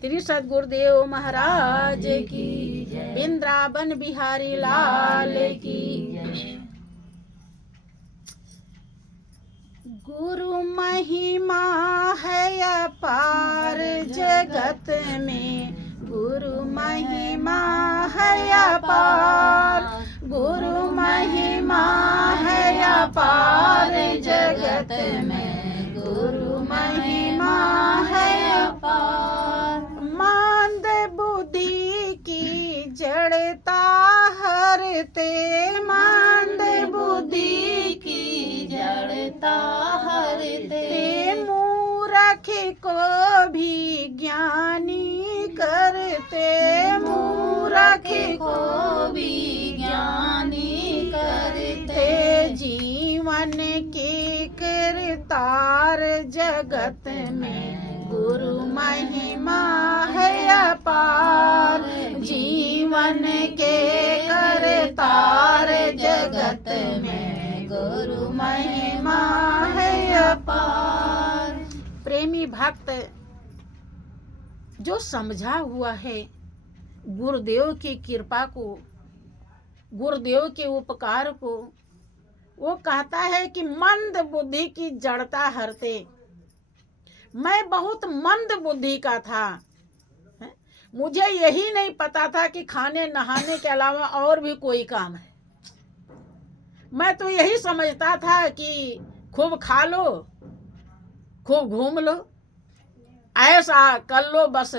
श्री सद्गुरुदेव महाराज की, वृंदावन बिहारी लाल की। गुरु महिमा है अपार जगत में, गुरु महिमा है अपार, गुरु महिमा है अपार जगत में, गुरु महिमा है अपार। मंद बुद्धि की जड़ता हरते, मंद बुद्धि की जड़ता हरते, मूर्ख को भी ज्ञानी करते, मूर्ख को भी ज्ञानी करते। जीवन के करतार जगत में, गुरु महिमा है अपार, जीवन के करतार जगत में, गुरु महिमा है अपार। प्रेमी भक्त जो समझा हुआ है गुरुदेव की कृपा को, गुरुदेव के उपकार को, वो कहता है कि मंद बुद्धि की जड़ता हरते। मैं बहुत मंद बुद्धि का था, मुझे यही नहीं पता था कि खाने नहाने के अलावा और भी कोई काम है। मैं तो यही समझता था कि खूब खा लो, खूब घूम लो, ऐसा कर लो, बस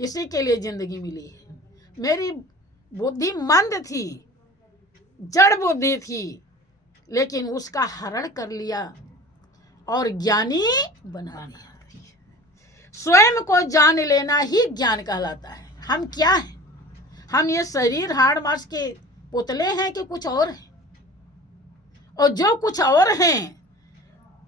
इसी के लिए जिंदगी मिली है। मेरी बुद्धि मंद थी, जड़ बुद्धि थी, लेकिन उसका हरण कर लिया और ज्ञानी बना दिया। स्वयं को जान लेना ही ज्ञान कहलाता है। हम क्या हैं? हम ये शरीर हाड़ मांस के पुतले हैं कि कुछ और हैं? और जो कुछ और हैं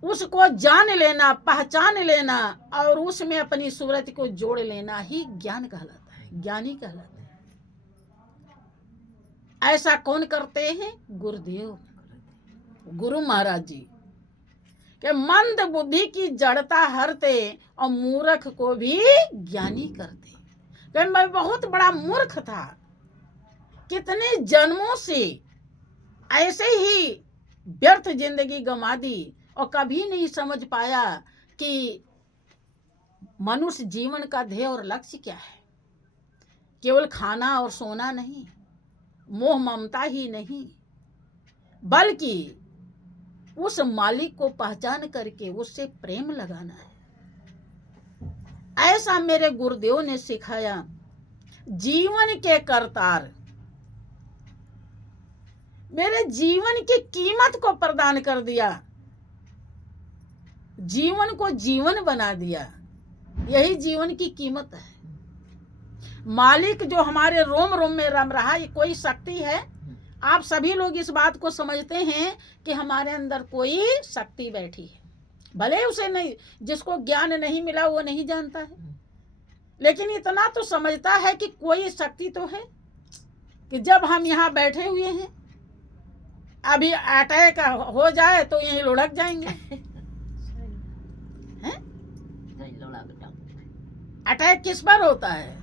उसको जान लेना, पहचान लेना और उसमें अपनी सूरत को जोड़ लेना ही ज्ञान कहलाता है, ज्ञानी कहलाता है। ऐसा कौन करते हैं? गुरुदेव, गुरु महाराज जी कि मंद बुद्धि की जड़ता हरते और मूर्ख को भी ज्ञानी करते। कि मैं बहुत बड़ा मूर्ख था, कितने जन्मों से ऐसे ही व्यर्थ जिंदगी गंवा दी और कभी नहीं समझ पाया कि मनुष्य जीवन का ध्येय और लक्ष्य क्या है। केवल खाना और सोना नहीं, मोह ममता ही नहीं, बल्कि उस मालिक को पहचान करके उससे प्रेम लगाना है। ऐसा मेरे गुरुदेव ने सिखाया। जीवन के करतार मेरे जीवन की कीमत को प्रदान कर दिया, जीवन को जीवन बना दिया। यही जीवन की कीमत है। मालिक जो हमारे रोम रोम में रम रहा, ये कोई शक्ति है। आप सभी लोग इस बात को समझते हैं कि हमारे अंदर कोई शक्ति बैठी है। भले उसे नहीं, जिसको ज्ञान नहीं मिला वो नहीं जानता है, लेकिन इतना तो समझता है कि कोई शक्ति तो है कि जब हम यहाँ बैठे हुए हैं, अभी अटैक हो जाए तो यहीं लुढ़क जाएंगे। अटैक किस पर होता है?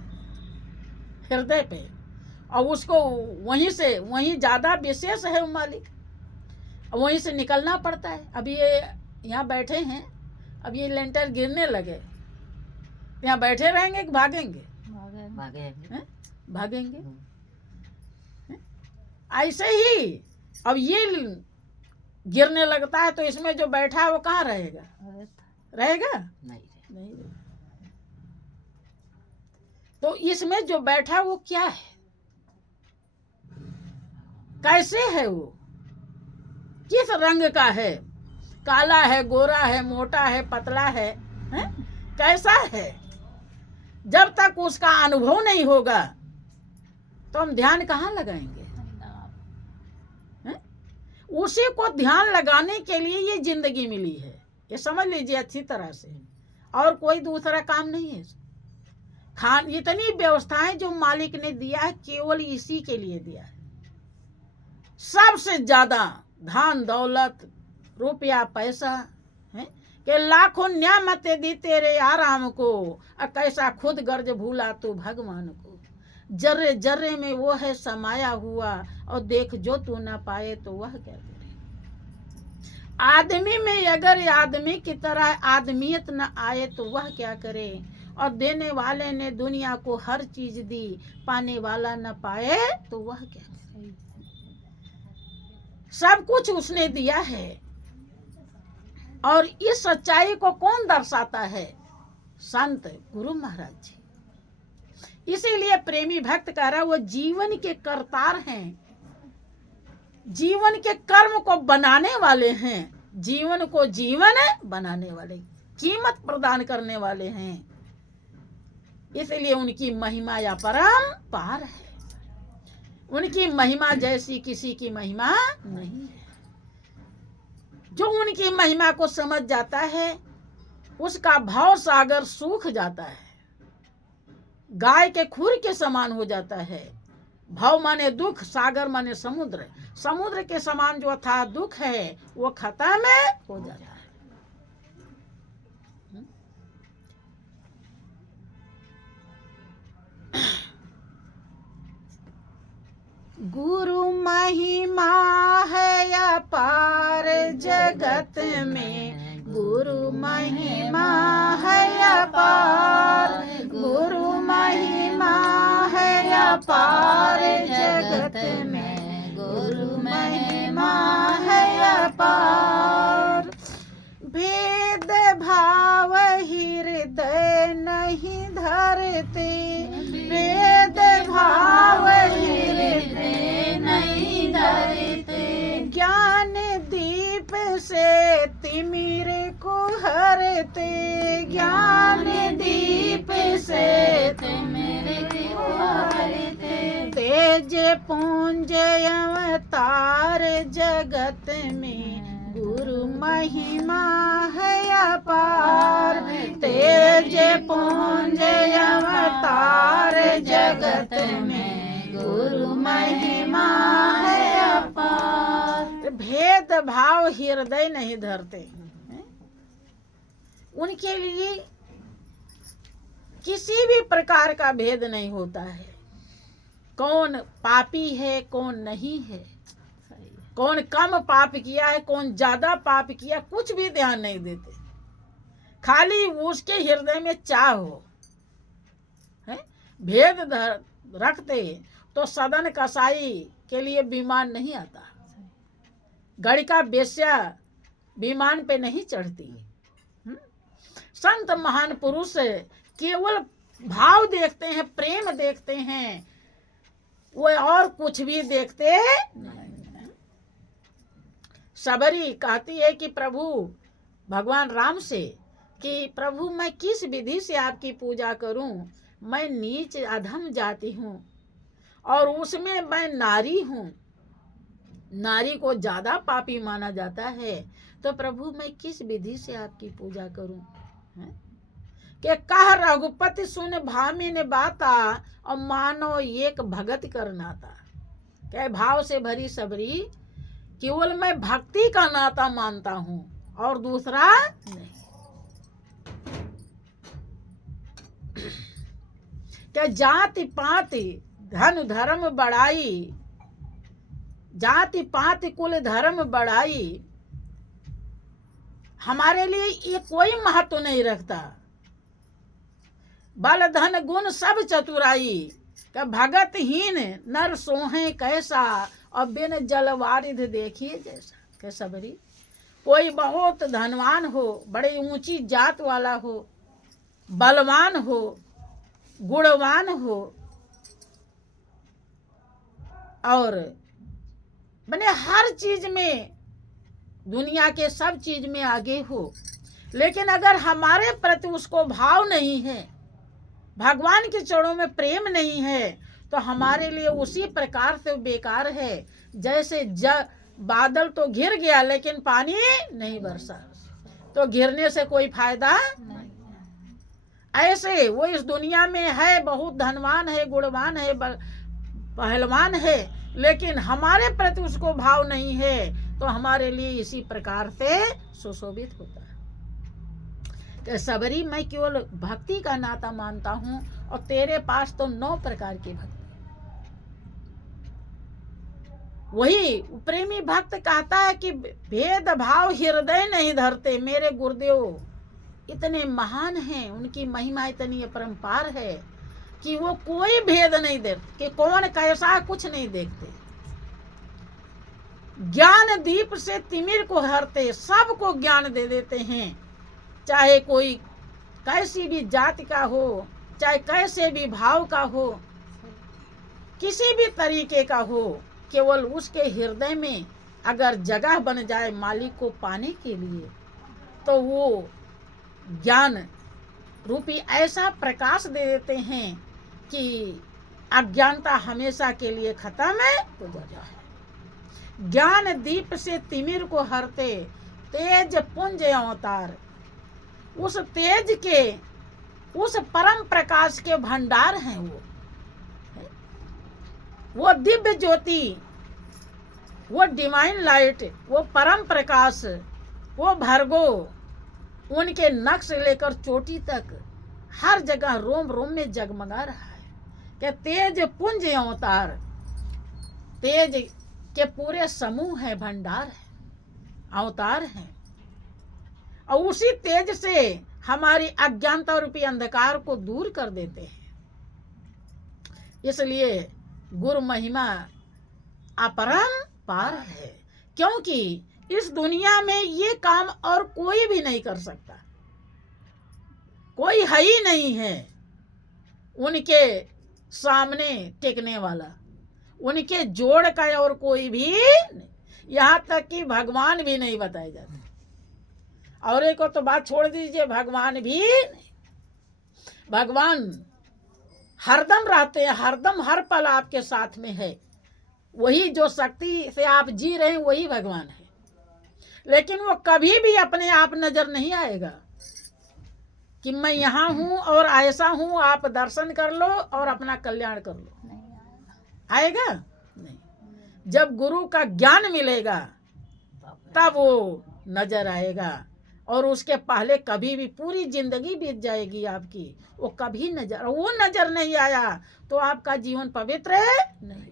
हृदय पे, और उसको वहीं से, वहीं ज़्यादा विशेष है वो मालिक, वहीं से निकलना पड़ता है। अभी ये यहाँ बैठे हैं, अब ये लेंटर गिरने लगे, यहाँ बैठे रहेंगे कि भागेंगे? भागेंगे। ऐसे ही अब ये गिरने लगता है तो इसमें जो बैठा है वो कहाँ रहेगा? रहेगा नहीं। तो इसमें जो बैठा वो क्या है, कैसे है वो, किस रंग का है? काला है, गोरा है, मोटा है, पतला है, कैसा है? जब तक उसका अनुभव नहीं होगा तो हम ध्यान कहाँ लगाएंगे? उसी को ध्यान लगाने के लिए ये जिंदगी मिली है, ये समझ लीजिए अच्छी तरह से। और कोई दूसरा काम नहीं है। खान इतनी व्यवस्थाएं जो मालिक ने दिया है, केवल इसी के लिए दिया है। सबसे ज्यादा धन दौलत रुपया पैसा है कि लाखों न्यामतें दी तेरे आराम को, कैसा खुद गर्ज भूला तू भगवान को। जर्रे जर्रे में वो है समाया हुआ, और देख जो तू न पाए तो वह क्या करे। आदमी में अगर आदमी की तरह आदमियत न आए तो वह क्या करे। और देने वाले ने दुनिया को हर चीज दी, पाने वाला न पाए तो वह क्या करे। सब कुछ उसने दिया है, और इस सच्चाई को कौन दर्शाता है। संत गुरु महाराज जी। इसीलिए प्रेमी भक्त कह रहा है वो जीवन के करतार हैं, जीवन के कर्म को बनाने वाले हैं, जीवन को जीवन बनाने वाले, कीमत प्रदान करने वाले हैं। इसलिए उनकी महिमा या परम पार है। उनकी महिमा जैसी किसी की महिमा नहीं है। जो उनकी महिमा को समझ जाता है उसका भाव सागर सूख जाता है, गाय के खुर के समान हो जाता है। भाव माने दुख, सागर माने समुद्र, समुद्र के समान जो था दुख है वो खत्म हो जाता है। गुरु महिमा है अपार जगत में, गुरु महिमा है अपार, गुरु महिमा है अपार जगत में, गुरु महिमा है अपार। भेद भाव हृदय नहीं धरते, भेद भाव हृदय नहीं धरते, ज्ञान दीप से तिमिर को हरते, ज्ञान दीप से तिमिर को हरते, तेज पुंज अवतार जगत में, गुरु महिमा है अपार, तेज पुंज अवतार जगत में, गुरु महिमा है अपार। भेद भाव हृदय नहीं धरते, उनके लिए किसी भी प्रकार का भेद नहीं होता है। कौन पापी है कौन नहीं है, कौन कम पाप किया है कौन ज्यादा पाप किया, कुछ भी ध्यान नहीं देते। खाली उसके हृदय में चाह हो है। भेद रखते तो सदन कसाई के लिए विमान नहीं आता, गणिका बेश्या विमान पे नहीं चढ़ती। संत महान पुरुष केवल भाव देखते हैं, प्रेम देखते हैं, वो और कुछ भी देखते नहीं। सबरी कहती है कि प्रभु भगवान राम से कि प्रभु मैं किस विधि से आपकी पूजा करूं, मैं नीच अधम जाती हूं और उसमें मैं नारी हूं, नारी को ज्यादा पापी माना जाता है, तो प्रभु मैं किस विधि से आपकी पूजा करूं। कि कह रघुपति सुन भामिन बाता, और मानो एक भगत करना था। क्या भाव से भरी सबरी, केवल मैं भक्ति का नाता मानता हूं और दूसरा नहीं। क्या जाति पाति धन धर्म बढ़ाई, जाति पाति कुल धर्म बढ़ाई, हमारे लिए ये कोई महत्व नहीं रखता। बल धन गुण सब चतुराई, क्या भगतहीन नर सोहे कैसा, और बिन जल वारिध देखिए जैसा। क्या सबरी, कोई बहुत धनवान हो, बड़े ऊंची जात वाला हो, बलवान हो, गुणवान हो, और मैंने हर चीज में, दुनिया के सब चीज में आगे हो, लेकिन अगर हमारे प्रति उसको भाव नहीं है, भगवान के चरणों में प्रेम नहीं है, तो हमारे लिए उसी प्रकार से बेकार है जैसे बादल तो घिर गया लेकिन पानी नहीं बरसा, तो घिरने से कोई फायदा नहीं। ऐसे वो इस दुनिया में है, बहुत धनवान है, गुणवान है, पहलवान है, लेकिन हमारे प्रति उसको भाव नहीं है, तो हमारे लिए इसी प्रकार से सुशोभित होता है। कि सबरी मैं केवल भक्ति का नाता मानता हूँ और तेरे पास तो 9 प्रकार की भक्ति। वही प्रेमी भक्त कहता है कि भेदभाव हृदय नहीं धरते। मेरे गुरुदेव इतने महान हैं, उनकी महिमा इतनी अपरंपार है कि वो कोई भेद नहीं देखते कि कौन कैसा, कुछ नहीं देखते। ज्ञान दीप से तिमिर को हरते, सबको ज्ञान दे देते हैं, चाहे कोई कैसी भी जाति का हो, चाहे कैसे भी भाव का हो, किसी भी तरीके का हो, केवल उसके हृदय में अगर जगह बन जाए मालिक को पाने के लिए, तो वो ज्ञान रूपी ऐसा प्रकाश दे देते हैं कि अज्ञानता हमेशा के लिए खत्म हो जाए। ज्ञान दीप से तिमिर को हरते, तेज पुंज अवतार। उस तेज के, उस परम प्रकाश के भंडार हैं वो दिव्य ज्योति, वो डिवाइन लाइट, वो परम प्रकाश, वो भर्गो, उनके नख से लेकर चोटी तक हर जगह रोम रोम में जगमगा रहा है कि तेज पुंज अवतार। तेज के पूरे समूह है, भंडार है, अवतार है, और उसी तेज से हमारी अज्ञानता रूपी अंधकार को दूर कर देते हैं। इसलिए गुरु महिमा अपरंपार है, क्योंकि इस दुनिया में ये काम और कोई भी नहीं कर सकता, कोई है ही नहीं है उनके सामने टिकने वाला, उनके जोड़ का और कोई भी नहीं। यहाँ तक कि भगवान भी नहीं बताए जाते। और एक और तो बात छोड़ दीजिए, भगवान भी नहीं। भगवान हरदम रहते हैं, हरदम हर पल आपके साथ में है। वही जो शक्ति से आप जी रहे हैं वही भगवान है, लेकिन वो कभी भी अपने आप नजर नहीं आएगा कि मैं यहाँ हूँ और ऐसा हूँ, आप दर्शन कर लो और अपना कल्याण कर लो। आएगा नहीं। जब गुरु का ज्ञान मिलेगा तब वो नजर आएगा, और उसके पहले कभी भी पूरी जिंदगी बीत जाएगी आपकी, वो कभी वो नजर नहीं आया तो आपका जीवन पवित्र नहीं,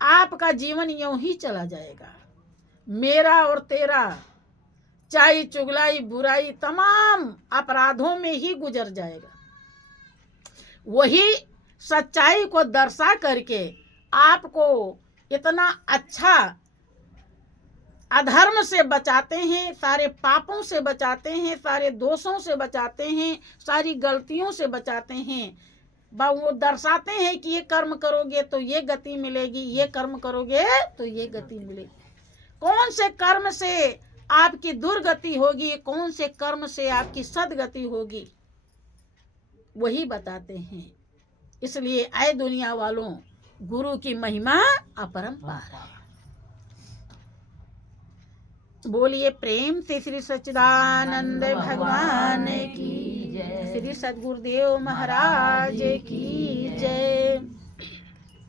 आपका जीवन यूं ही चला जाएगा। मेरा और तेरा चाई चुगलाई बुराई तमाम अपराधों में ही गुजर जाएगा। वही सच्चाई को दर्शा करके आपको इतना अच्छा अधर्म से बचाते हैं, सारे पापों से बचाते हैं, सारे दोषों से बचाते हैं, सारी गलतियों से बचाते हैं। वो दर्शाते हैं कि ये कर्म करोगे तो ये गति मिलेगी, ये कर्म करोगे तो ये गति मिलेगी। कौन से कर्म से आपकी दुर्गति होगी, कौन से कर्म से आपकी सदगति होगी, वही बताते हैं। इसलिए आए दुनिया वालों, गुरु की महिमा अपरंपार है। बोलिए प्रेम से श्री सच्चिदानंद भगवान की जय, श्री सद्गुरुदेव महाराज की जय।